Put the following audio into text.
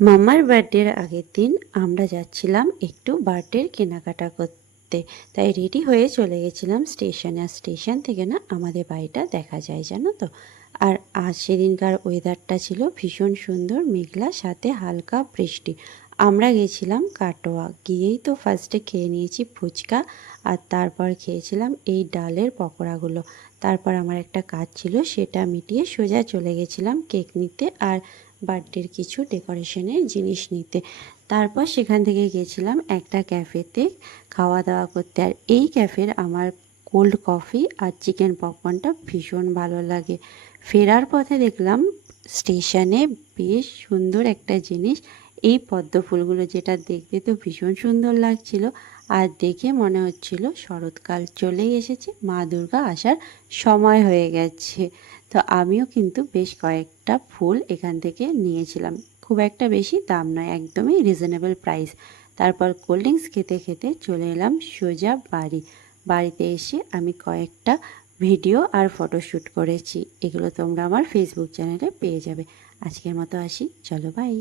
মামার বার্থডের আগের দিন আমরা যাচ্ছিলাম একটু বার্থডের কেনাকাটা করতে, তাই রেডি হয়ে চলে গেছিলাম স্টেশনে। আর স্টেশন থেকে না আমাদের বাড়িটা দেখা যায়, জানো তো। আর আজ সেদিনকার ওয়েদারটা ছিল ভীষণ সুন্দর, মেঘলা, সাথে হালকা বৃষ্টি। আমরা গেছিলাম কাটোয়া। গিয়েই তো ফার্স্টে খেয়ে নিয়েছি ফুচকা, আর তারপর খেয়েছিলাম এই ডালের পকোড়াগুলো। তারপর আমার একটা কাজ ছিল, সেটা মিটিয়ে সোজা চলে গেছিলাম কেক নিতে আর বার্থডের কিছু ডেকোরেশনের জিনিস নিতে। তারপর সেখান থেকে গেছিলাম একটা ক্যাফেতে খাওয়া দাওয়া করতে। আর এই ক্যাফের আমার কোল্ড কফি আর চিকেন পপকর্নটা ভীষণ ভালো লাগে। ফেরার পথে দেখলাম স্টেশনে বেশ সুন্দর একটা জিনিস, এই পদ্ম ফুলগুলো, যেটা দেখতে তো ভীষণ সুন্দর লাগছিল। আর দেখে মনে হচ্ছিল শরৎকাল চলেই এসেছে, মা দুর্গা আসার সময় হয়ে গেছে। তো আমিও কিন্তু বেশ কয়েকটা ফুল এখান থেকে নিয়েছিলাম। খুব একটা বেশি দাম নয়, একদমই রিজনেবল প্রাইস। তারপর কোল্ড ড্রিঙ্কস খেতে খেতে চলে এলাম সোজা বাড়িতে এসে আমি কয়েকটা ভিডিও আর ফটোশ্যুট করেছি। এগুলো তোমরা আমার ফেসবুক চ্যানেলে পেয়ে যাবে। আজকের মতো আসি, চলো বাই।